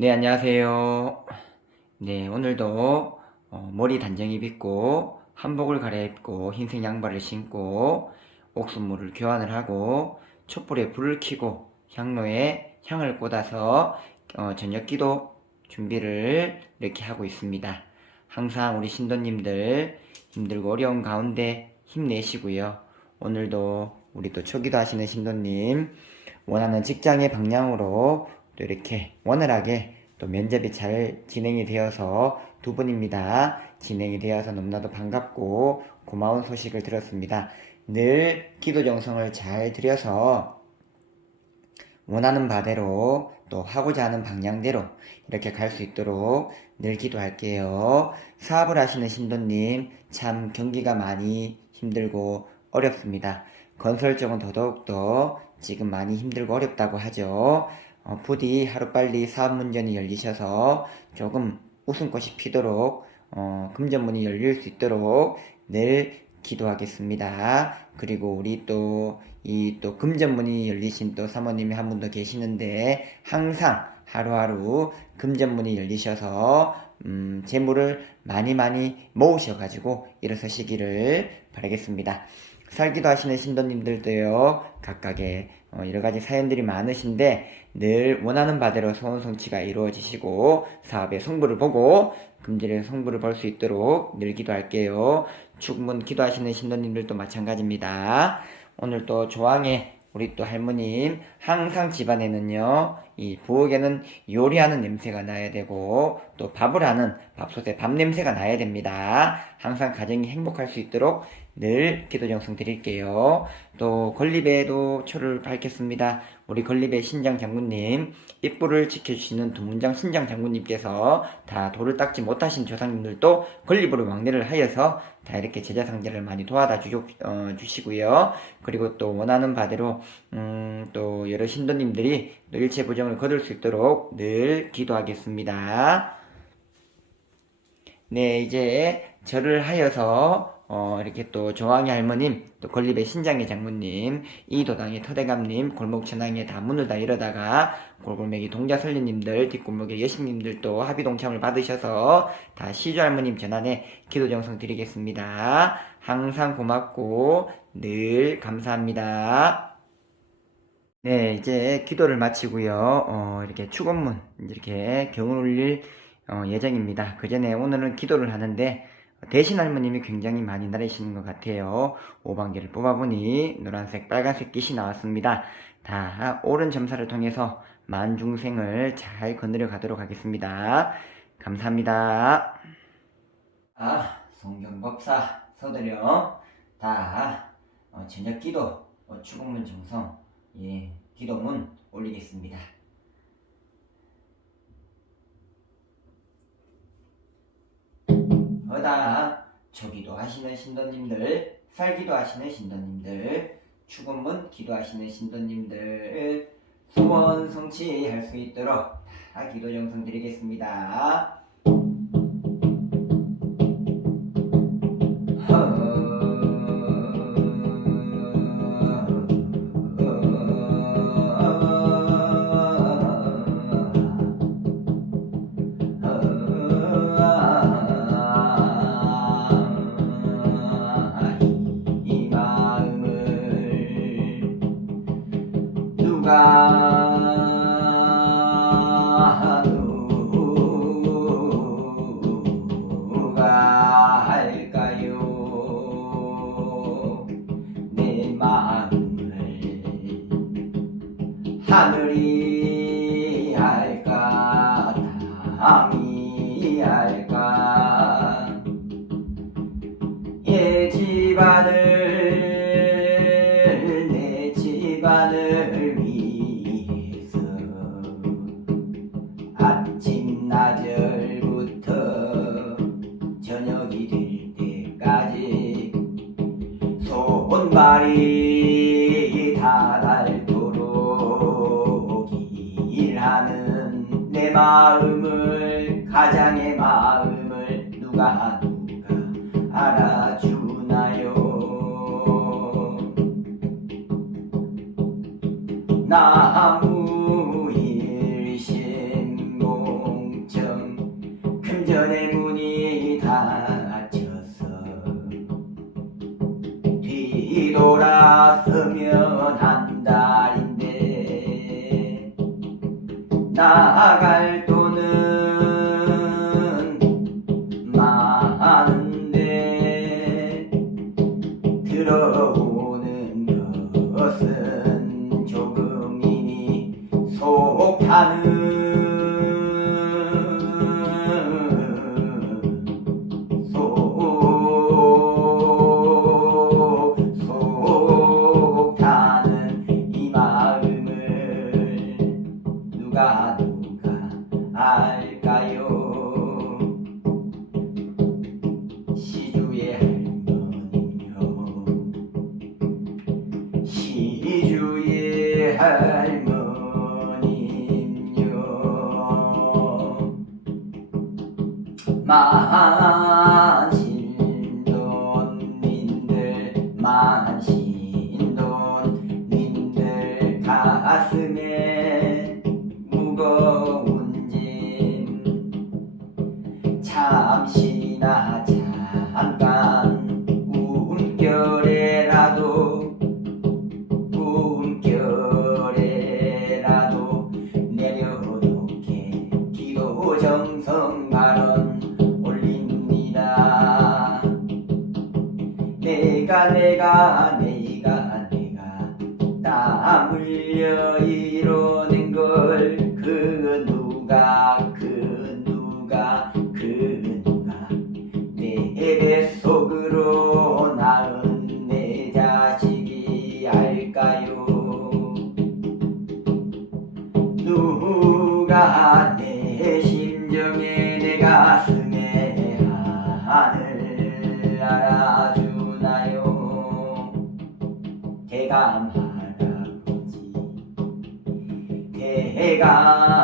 네, 안녕하세요. 네, 오늘도 어, 머리 단정히 빗고 한복을 갈아입고 흰색 양발을 신고 옥수물을 교환을 하고 촛불에 불을 켜고 향로에 향을 꽂아서 어, 저녁 기도 준비를 이렇게 하고 있습니다. 항상 우리 신도님들 힘들고 어려운 가운데 힘내시고요. 오늘도 우리 또 초기도 하시는 신도님 원하는 직장의 방향으로 또 이렇게 원활하게 또 면접이 잘 진행이 되어서 두 분입니다. 진행이 되어서 너무나도 반갑고 고마운 소식을 들었습니다. 늘 기도 정성을 잘 들여서 원하는 바대로 또 하고자 하는 방향대로 이렇게 갈 수 있도록 늘 기도할게요. 사업을 하시는 신도님 참 경기가 많이 힘들고 어렵습니다. 건설 쪽은 더더욱더 지금 많이 힘들고 어렵다고 하죠. 어, 부디 하루빨리 사업 문전이 열리셔서 조금 웃음꽃이 피도록 어, 금전문이 열릴 수 있도록 늘 기도하겠습니다. 그리고 우리 또 이 또 금전문이 열리신 또 사모님이 한 분 더 계시는데 항상 하루하루 금전문이 열리셔서 음, 재물을 많이 많이 모으셔가지고 일어서시기를 바라겠습니다. 살기도 하시는 신도님들도요 각각의 어, 여러 가지 사연들이 많으신데 늘 원하는 바대로 소원 성취가 이루어지시고 사업의 성부를 보고 금전의 성부를 볼 수 있도록 늘 기도할게요. 축문 기도하시는 신도님들도 마찬가지입니다. 오늘 또 조항에 우리 또 할머님 항상 집안에는요 이 부엌에는 요리하는 냄새가 나야 되고 또 밥을 하는 밥솥에 밥 냄새가 나야 됩니다. 항상 가정이 행복할 수 있도록 늘 기도 정성 드릴게요. 또 건립에도 초를 밝혔습니다. 우리 건립의 신장 장군님 입구를 지켜주시는 두문장 신장 장군님께서 다 돌을 닦지 못하신 조상님들도 건립으로 왕래를 하여서 다 이렇게 제자 상제를 많이 도와다 주, 어, 주시고요. 그리고 또 원하는 바대로 음, 또 여러 신도님들이 또 일체 부정을 거둘 수 있도록 늘 기도하겠습니다. 네, 이제 절을 하여서 어, 이렇게 또 조항의 할머님, 또 건립의 신장의 장모님, 이도당의 터대감님, 골목천왕의 다 문을 다 이러다가 골골매기 동자설리님들, 뒷골목의 여신님들도 합의 동참을 받으셔서 다 시주 할머님 전환에 기도 정성 드리겠습니다. 항상 고맙고 늘 감사합니다. 네, 이제 기도를 마치고요. 어, 이렇게 축원문 이렇게 경을 올릴 어, 예정입니다. 그 전에 오늘은 기도를 하는데 대신 할머님이 굉장히 많이 나르시는 것 같아요. 오방기를 뽑아보니 노란색, 빨간색 빛이 나왔습니다. 다 옳은 점사를 통해서 만중생을 잘 거느려 가도록 하겠습니다. 감사합니다. 아, 성경법사 서드려 다 어, 저녁 기도 어, 추국문 정성 예, 기도문 올리겠습니다. 어다 저기도 하시는 신도님들 살기도 하시는 신도님들 축원문 기도하시는 신도님들 소원 성취할 수 있도록 다 기도 정성 드리겠습니다. 내 mulher. 해가 바라보지. 해가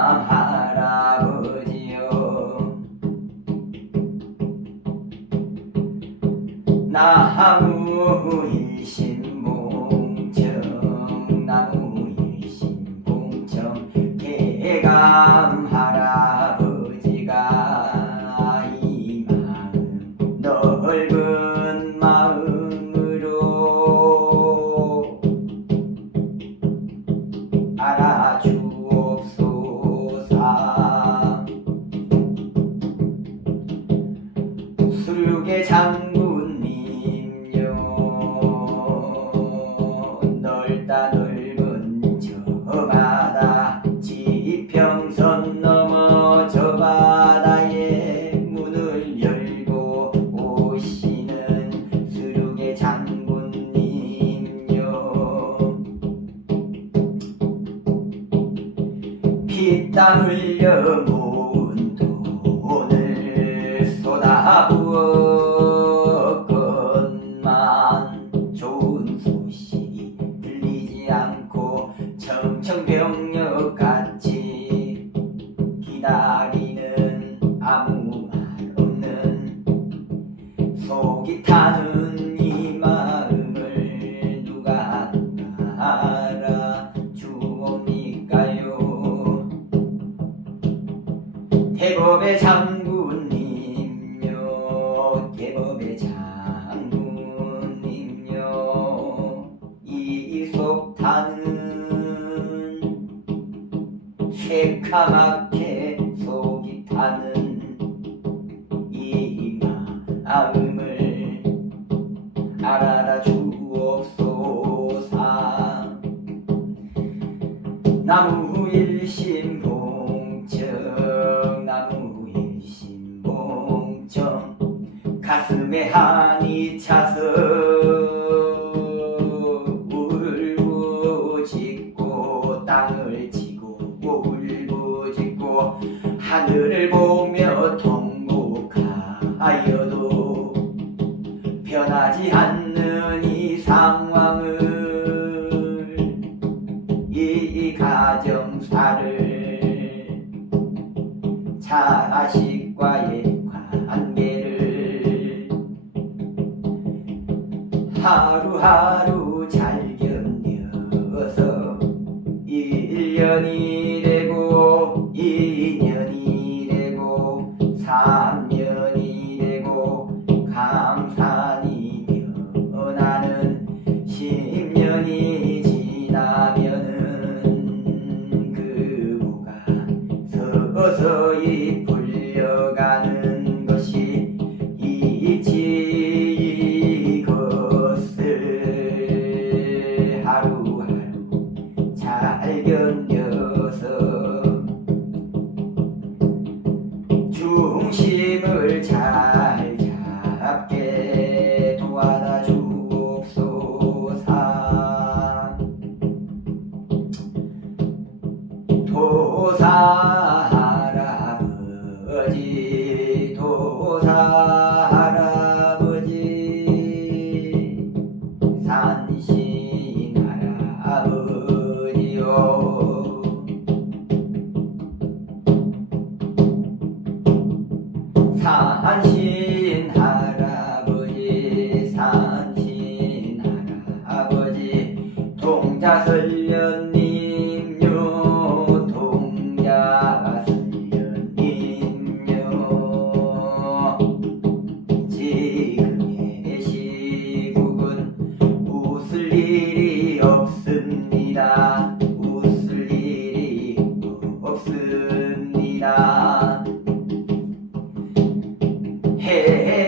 errar. 자식과의 관계를 하루하루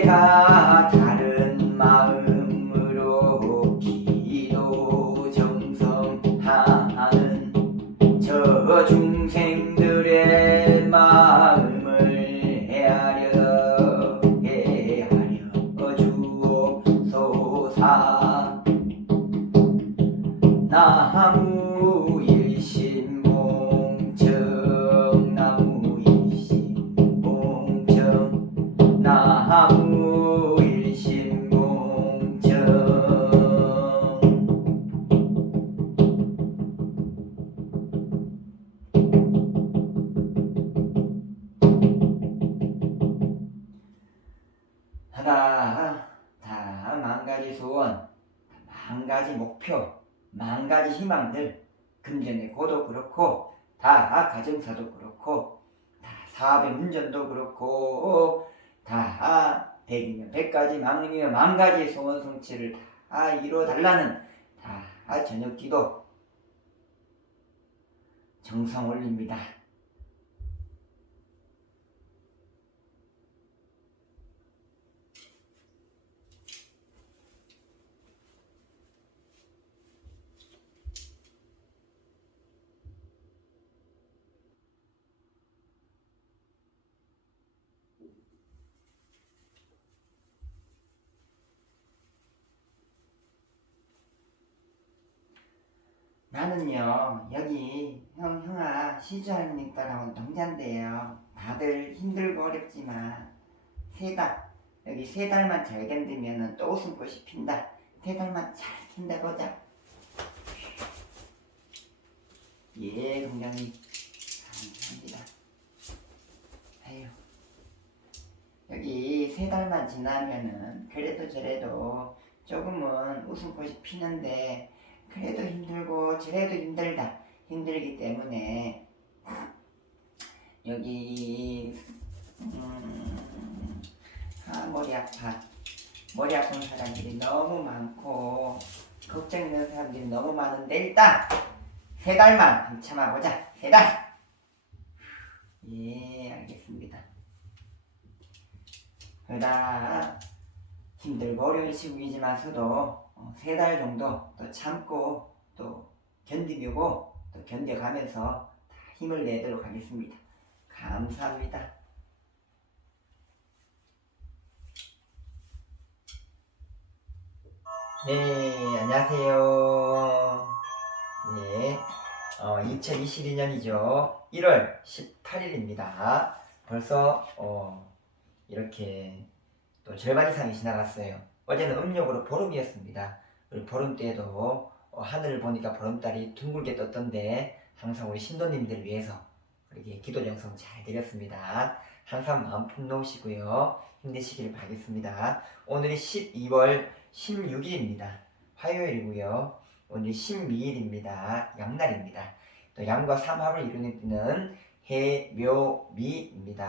해 금전의 고도 그렇고 다 가정사도 그렇고 다 사업의 문전도 그렇고 다 백이면 백가지 만이면 만가지 소원 성취를 다 이뤄달라는 다 저녁 기도 정성 올립니다. 나는요 여기 형 형아 시주하님 따라온 동자인데요. 다들 힘들고 어렵지만 세 달 여기 세 달만 잘 견디면은 또 웃음꽃이 핀다. 세 달만 잘 견뎌보자. 예 동장님. 감사합니다. 아유. 여기 세 달만 지나면은 그래도 저래도 조금은 웃음꽃이 피는데 그래도 힘들고 저래도 힘들다. 힘들기 때문에. 여기 음, 아 머리 아파. 머리 아픈 사람들이 너무 많고 걱정되는 사람들이 너무 많은데 일단 세 달만 참아보자. 세 달 예 알겠습니다. 그러다 힘들고 어려운 시국이지만서도 세달 정도 또 참고 또 견디려고 또 견뎌가면서 다 힘을 내도록 하겠습니다. 감사합니다. 네, 안녕하세요. 네, 어, 2022년이죠. 1월 18일입니다. 벌써 어, 이렇게 또 절반 이상이 지나갔어요. 어제는 음력으로 보름이었습니다. 보름 때에도 어, 하늘을 보니까 보름달이 둥글게 떴던데 항상 우리 신도님들 위해서 이렇게 기도 정성 잘 드렸습니다. 항상 마음 품놓으시고요. 힘내시길 바라겠습니다. 오늘이 12월 16일입니다. 화요일이고요. 오늘 12일입니다. 양날입니다. 또 양과 삼합을 이루는 띠는 해묘미입니다.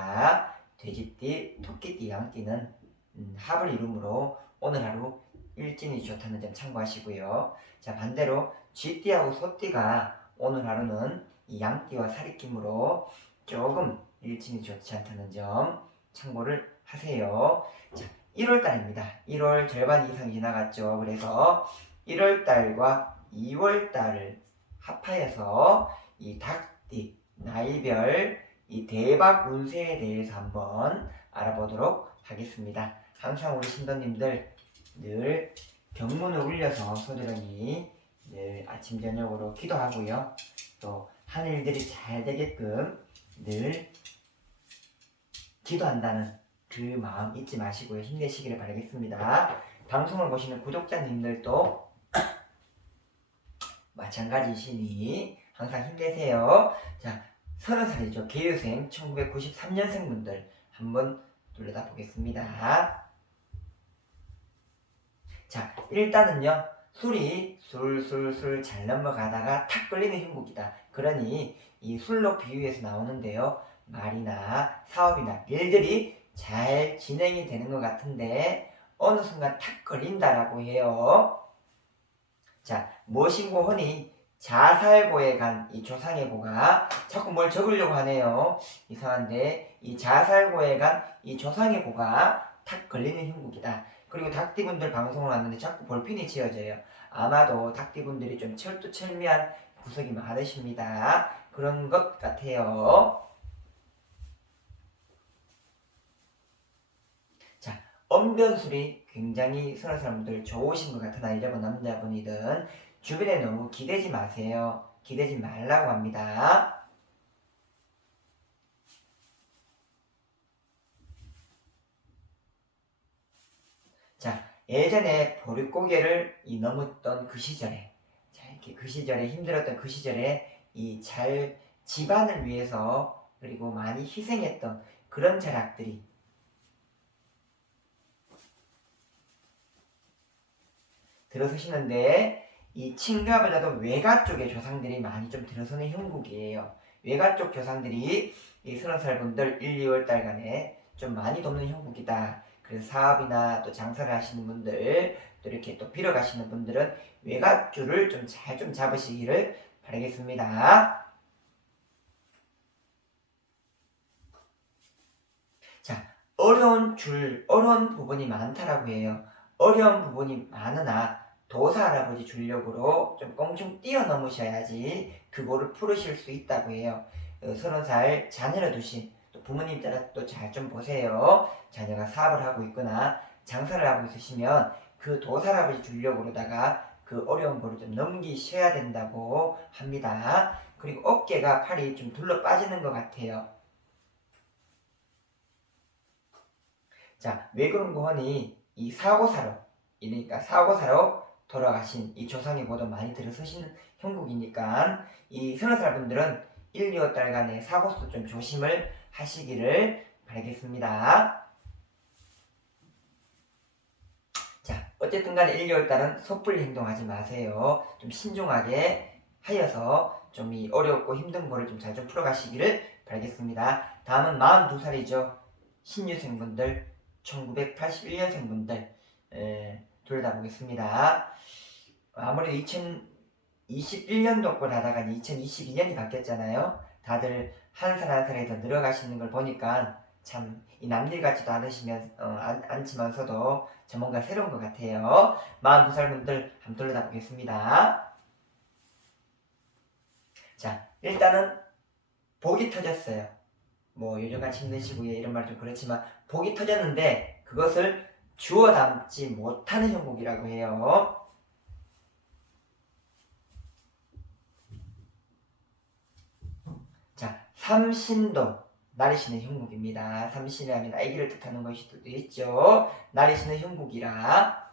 돼지띠, 토끼띠, 양띠는 음, 합을 이루므로 오늘 하루 일진이 좋다는 점 참고하시고요. 자 반대로 쥐띠하고 소띠가 오늘 하루는 이 양띠와 사리낌으로 조금 일진이 좋지 않다는 점 참고를 하세요. 자 1월 달입니다. 1월 절반 이상이 지나갔죠. 그래서 1월 달과 2월 달을 합하여서 이 닭띠 나이별 이 대박 운세에 대해서 한번 알아보도록 하겠습니다. 항상 우리 신도님들 늘 경문을 울려서 소드러니 늘 아침 저녁으로 기도하고요. 또 하는 일들이 잘 되게끔 늘 기도한다는 그 마음 잊지 마시고요. 힘내시기를 바라겠습니다. 방송을 보시는 구독자님들도 마찬가지시니 항상 힘내세요. 자, 서른 살이죠. 개유생 1993년생 분들 한번 돌려다 보겠습니다. 자, 일단은요. 술이 술술술 잘 넘어가다가 탁 걸리는 형국이다. 그러니 이 술로 비유해서 나오는데요. 말이나 사업이나 일들이 잘 진행이 되는 것 같은데 어느 순간 탁 걸린다라고 해요. 자, 무엇인고 허니 자살고에 간 이 조상의 고가 자꾸 뭘 적으려고 하네요. 이상한데 이 자살고에 간 이 조상의 고가 탁 걸리는 형국이다. 그리고 닭띠분들 방송을 왔는데 자꾸 볼핀이 지어져요. 아마도 닭띠분들이 좀 철두철미한 구석이 많으십니다. 그런 것 같아요. 자, 언변술이 굉장히 서로 사람들 좋으신 것 같은 아이자분 남자분이든 주변에 너무 기대지 마세요. 기대지 말라고 합니다. 자, 예전에 보릿고개를 이 넘었던 그 시절에, 자, 이렇게 그 시절에 힘들었던 그 시절에 이 잘 집안을 위해서 그리고 많이 희생했던 그런 자락들이 들어서시는데 이 친가보다도 외가 쪽의 조상들이 많이 좀 들어서는 형국이에요. 외가 쪽 조상들이 이 서른 살 분들 1, 2월 달간에 좀 많이 돕는 형국이다. 그래서 사업이나 또 장사를 하시는 분들 또 이렇게 또 빌어 가시는 분들은 외갓줄을 좀잘좀 잡으시기를 바라겠습니다. 자, 어려운 줄, 어려운 부분이 많다라고 해요. 어려운 부분이 많으나 도사 할아버지 줄력으로 좀 껑충 뛰어넘으셔야지 그거를 풀으실 수 있다고 해요. 어, 서른 살 자녀를 두신 또 부모님 따라 또 잘 좀 보세요. 자녀가 사업을 하고 있거나 장사를 하고 있으시면 그 도사 할아버지 줄력으로다가 그 어려운 거를 좀 넘기셔야 된다고 합니다. 그리고 어깨가 팔이 좀 둘러 빠지는 것 같아요. 자, 왜 그런 거 하니 이 사고사로 이러니까 사고사로 돌아가신 이 조상의 고도 많이 들어서시는 형국이니까 이 서너 살 분들은 1, 2월 달간의 사고수 좀 조심을 하시기를 바라겠습니다. 자, 어쨌든 간에 1, 2월 달은 섣불리 행동하지 마세요. 좀 신중하게 하여서 좀 이 어렵고 힘든 거를 좀 잘좀 풀어가시기를 바라겠습니다. 다음은 42살이죠. 신유생분들, 1981년생분들, 돌려다보겠습니다. 아무래도 2021년도 걸 하다가 2022년이 바뀌었잖아요. 다들 한 살 한 살이 더 늘어가시는 걸 보니까 참 이 남일 같지도 않으시면 어, 않, 않지만서도 저 뭔가 새로운 것 같아요. 42살 분들 한번 돌려다보겠습니다. 자, 일단은 복이 터졌어요. 뭐 요즘같이 힘드시고요 이런 말 좀 그렇지만 복이 터졌는데 그것을 주워 담지 못하는 형국이라고 해요. 자, 삼신도 나리시는 형국입니다. 삼신이라면 아기를 뜻하는 것일 수도 있죠. 나리시는 형국이라.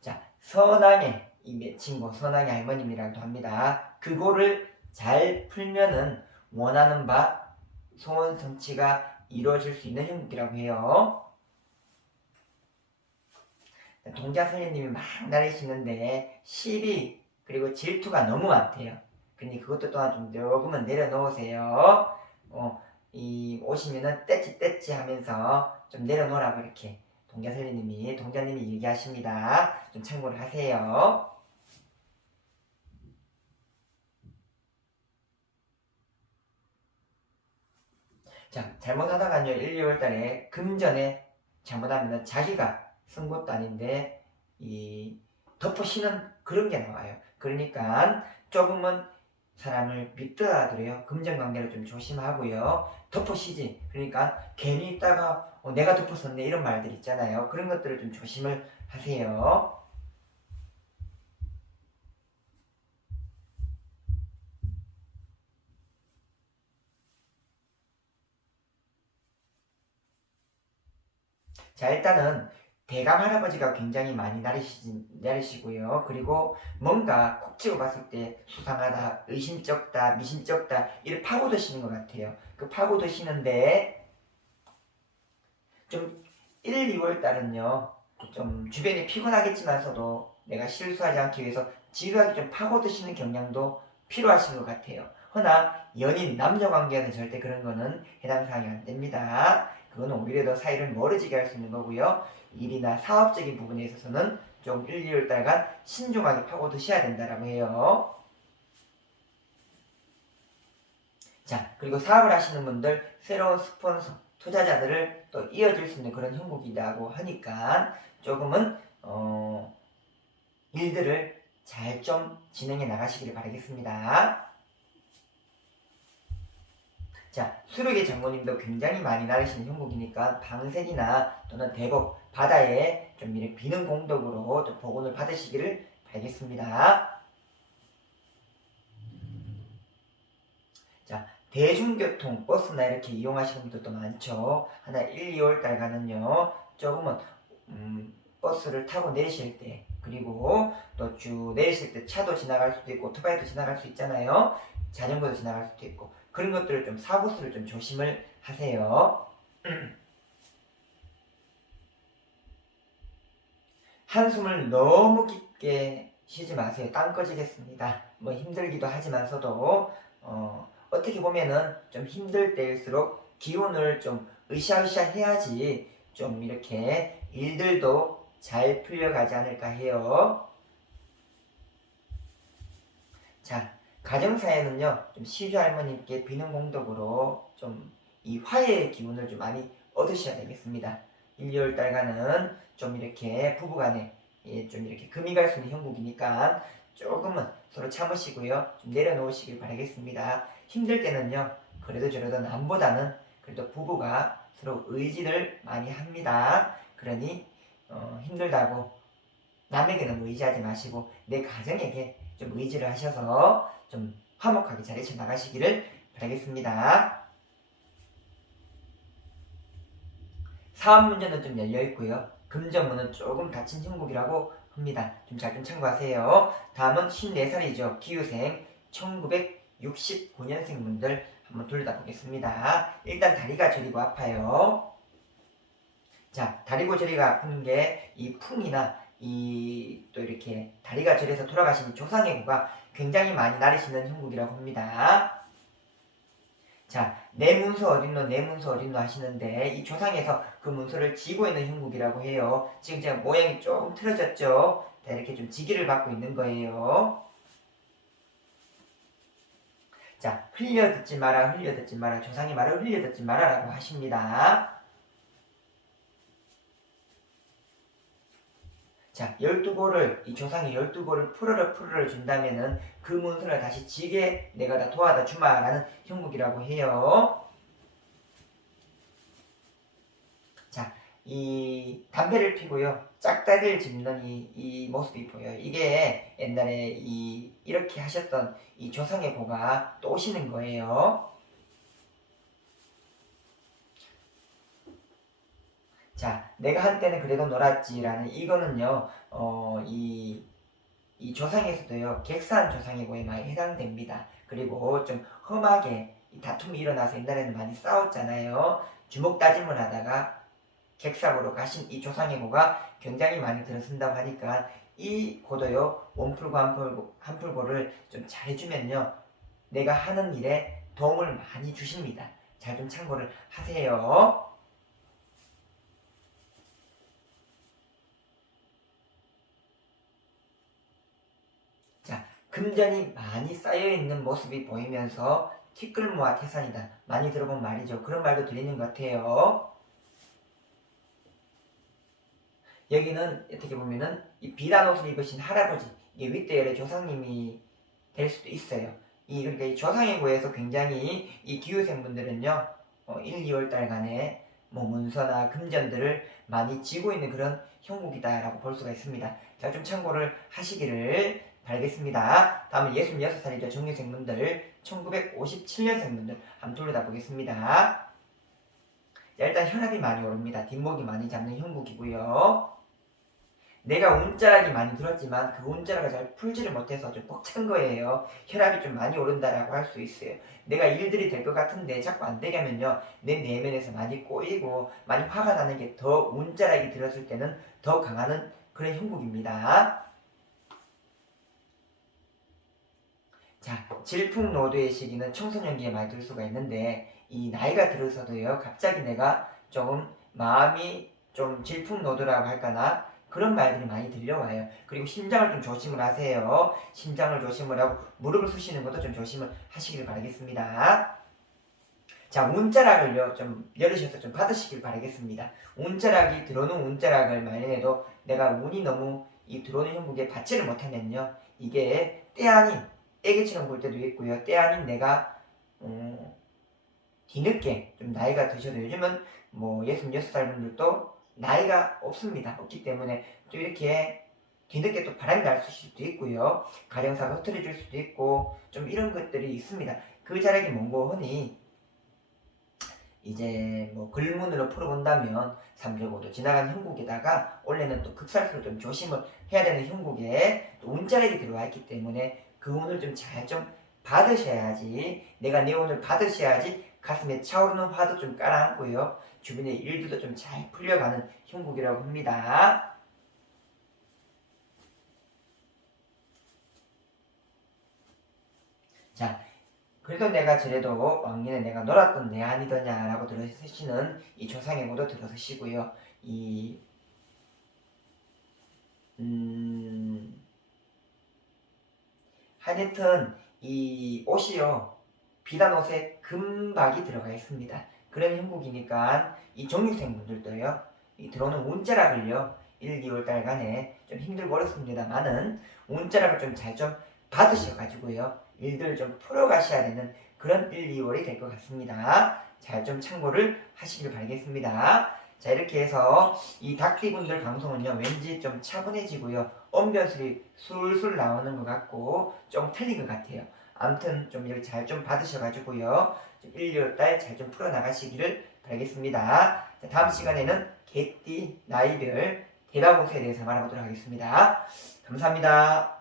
자, 선왕의 이 맺힌 선왕의 할머님이라고 합니다. 그거를 잘 풀면은 원하는 바 소원 성취가 이루어질 수 있는 형국이라고 해요. 동자 선생님이 막 나르시는데 시비 그리고 질투가 너무 많대요. 근데 그것도 또한 좀 조금은 내려놓으세요. 어, 이 오시면은 떼찌 떼찌 하면서 좀 내려놓으라고 이렇게 동자 선생님이 동자님이 얘기하십니다. 좀 참고를 하세요. 자, 잘못하다가요, 1, 2월 달에 금전에 잘못하면 자기가 쓴 것도 아닌데, 이, 덮어씌는 그런 게 나와요. 그러니까 조금은 사람을 믿더라도요. 금전관계를 좀 조심하고요. 덮어시지. 그러니까 괜히 있다가 어, 내가 덮었었네. 이런 말들 있잖아요. 그런 것들을 좀 조심을 하세요. 자 일단은 대감 할아버지가 굉장히 많이 나르시, 나르시고요. 그리고 뭔가 콕 집어 봤을 때 수상하다, 의심쩍다, 미심쩍다, 이를 파고드시는 것 같아요. 그 파고드시는데 좀 1, 2월 달은요. 좀 주변이 피곤하겠지만서도 내가 실수하지 않기 위해서 지루하게 좀 파고드시는 경향도 필요하신 것 같아요. 허나 연인 남녀 관계는 절대 그런 거는 해당 사항이 안 됩니다. 그거는 오히려 더 사이를 멀어지게 할 수 있는 거고요. 일이나 사업적인 부분에 있어서는 좀 1, 2월 달간 신중하게 파고드셔야 된다라고 해요. 자, 그리고 사업을 하시는 분들 새로운 스폰서, 투자자들을 또 이어줄 수 있는 그런 형국이라고 하니까 조금은 어, 일들을 잘 좀 진행해 나가시기를 바라겠습니다. 자, 수륙의 장모님도 굉장히 많이 나르시는 형국이니까 방색이나 또는 대법, 바다에 좀 이렇게 비는 공덕으로 좀 복원을 받으시기를 바라겠습니다. 자, 대중교통, 버스나 이렇게 이용하시는 분들도 많죠. 하나 1, 2월 달 가는요, 조금은 음, 버스를 타고 내리실 때, 그리고 또 쭉 내리실 때 차도 지나갈 수도 있고, 오토바이도 지나갈 수 있잖아요. 자전거도 지나갈 수도 있고, 그런 것들을 좀 사고수를 좀 조심을 하세요. 한숨을 너무 깊게 쉬지 마세요. 땀 꺼지겠습니다. 뭐 힘들기도 하지만서도 어, 어떻게 보면은 좀 힘들 때일수록 기운을 좀 으쌰으쌰 해야지 좀 이렇게 일들도 잘 풀려가지 않을까 해요. 자, 가정사에는요, 좀 시주 할머님께 비는 공덕으로 좀 이 화해의 기운을 좀 많이 얻으셔야 되겠습니다. 1, 2월 달간은 좀 이렇게 부부간에 예, 좀 이렇게 금이 갈 수 있는 형국이니까 조금은 서로 참으시고요. 좀 내려놓으시길 바라겠습니다. 힘들 때는요, 그래도 저래도 남보다는 그래도 부부가 서로 의지를 많이 합니다. 그러니 어, 힘들다고 남에게 너무 의지하지 마시고 내 가정에게 좀 의지를 하셔서 좀 화목하게 잘 헤쳐 나가시기를 바라겠습니다. 사업 문제는 좀 열려 있고요. 금전문은 조금 닫힌 형국이라고 합니다. 좀 잘좀 참고하세요. 다음은 54살이죠. 기후생 1969년생 분들 한번 돌려다보겠습니다. 일단 다리가 저리고 아파요. 자, 다리고 저리가 아픈 게 이 풍이나 이 또 이렇게 다리가 저려서 돌아가신 조상의 구가 굉장히 많이 나르시는 형국이라고 합니다. 자, 내 문서 어딨노, 내 문서 어딨노 하시는데 이 조상에서 그 문서를 쥐고 있는 형국이라고 해요. 지금 제가 모양이 조금 틀어졌죠? 자, 이렇게 좀 지기를 받고 있는 거예요. 자, 흘려 듣지 마라, 흘려 듣지 마라, 조상의 말을 흘려 듣지 마라라고 하십니다. 자, 12고를, 이 조상이 12고를 풀어를 풀어를 준다면은 그 문서를 다시 지게 내가 다 도와다 주마라는 형국이라고 해요. 자, 이 담배를 피고요. 짝다리를 짚는 이, 이 모습이 보여요. 이게 옛날에 이, 이렇게 하셨던 이 조상의 고가 또 오시는 거예요. 자, 내가 한때는 그래도 놀았지라는 이거는요, 어, 이, 이 조상에서도요, 객산 조상의 고에 많이 해당됩니다. 그리고 좀 험하게 이 다툼이 일어나서 옛날에는 많이 싸웠잖아요. 주먹 다짐을 하다가 객사고로 가신 이 조상의 고가 굉장히 많이 들어선다고 하니까 이 고도요, 원풀고 한풀고, 한풀고를 좀 잘해주면요, 내가 하는 일에 도움을 많이 주십니다. 잘 좀 참고를 하세요. 금전이 많이 쌓여있는 모습이 보이면서 티끌모아 태산이다. 많이 들어본 말이죠. 그런 말도 들리는 것 같아요. 여기는 어떻게 보면은 이 비단 옷을 입으신 할아버지, 이게 윗대열의 조상님이 될 수도 있어요. 이 그러니까 이 조상의 고에서 굉장히 이 기후생분들은요, 어, 1, 2월 달간에 뭐 문서나 금전들을 많이 쥐고 있는 그런 형국이다라고 볼 수가 있습니다. 자, 좀 참고를 하시기를 알겠습니다. 다음은 66살이죠. 정리생분들 1957년생분들 한번 돌려다 보겠습니다. 자, 일단 혈압이 많이 오릅니다. 뒷목이 많이 잡는 형국이고요. 내가 운자락이 많이 들었지만 그 운자락을 잘 풀지를 못해서 좀 벅찬 거예요. 혈압이 좀 많이 오른다라고 할 수 있어요. 내가 일들이 될 것 같은데 자꾸 안 되게 하면요. 내 내면에서 많이 꼬이고 많이 화가 나는 게더 운자락이 들었을 때는 더 강하는 그런 형국입니다. 자, 질풍노도의 시기는 청소년기에 많이 들 수가 있는데 이 나이가 들어서도요. 갑자기 내가 조금 마음이 좀 질풍노도라고 할까나 그런 말들이 많이 들려와요. 그리고 심장을 좀 조심을 하세요. 심장을 조심을 하고 무릎을 쑤시는 것도 좀 조심을 하시길 바라겠습니다. 자, 운자락을요, 좀 열으셔서 좀 받으시길 바라겠습니다. 운자락이 들어오는 운자락을 만약에도 내가 운이 너무 이 들어오는 형국에 받지를 못하면요, 이게 때 아닌 애기처럼 볼 때도 있고요, 때 아닌 내가 어, 뒤늦게 좀 나이가 드셔도 요즘은 뭐 66살 분들도 나이가 없습니다. 없기 때문에 또 이렇게 뒤늦게 또 바람이 날 수도 있고요. 가정사가 흐트러질 수도 있고 좀 이런 것들이 있습니다. 그 자락이 뭔고 하니 이제 뭐 글문으로 풀어본다면 3.5도 지나간 형국에다가 원래는 또 급살수를 좀 조심을 해야 되는 형국에 또 운자락이 들어와 있기 때문에 그 운을 좀 잘 좀 받으셔야지 내가 내 운을 받으셔야지 가슴에 차오르는 화도 좀 깔아앉고요. 주변의 일들도 좀 잘 풀려가는 형국이라고 합니다. 자, 그래도 내가 저래도 왕년에 내가 놀았던 내 아니더냐라고 들으시는 이 조상의 모도 들어서시고요. 이, 음, 하여튼 이 옷이요. 비단 옷에 금박이 들어가 있습니다. 그런 형국이니까 이 종육생 분들도요. 이 들어오는 운자락을요. 1, 2월 달간에 좀 힘들고 어렵습니다만은 운자락을 좀잘좀 받으셔가지고요. 일들을 좀 풀어가셔야 되는 그런 1, 2월이 될 것 같습니다. 잘 좀 참고를 하시길 바라겠습니다. 자 이렇게 해서 이 닭띠분들 방송은요 왠지 좀 차분해지고요. 언변술이 술술 나오는 것 같고 좀 틀린 것 같아요. 아무튼 좀 이렇게 잘좀 받으셔가지고요. 1, 2월 달 잘 좀 풀어나가시기를 바라겠습니다. 자, 다음 시간에는 개띠 나이별 대박운수에 대해서 말해보도록 하겠습니다. 감사합니다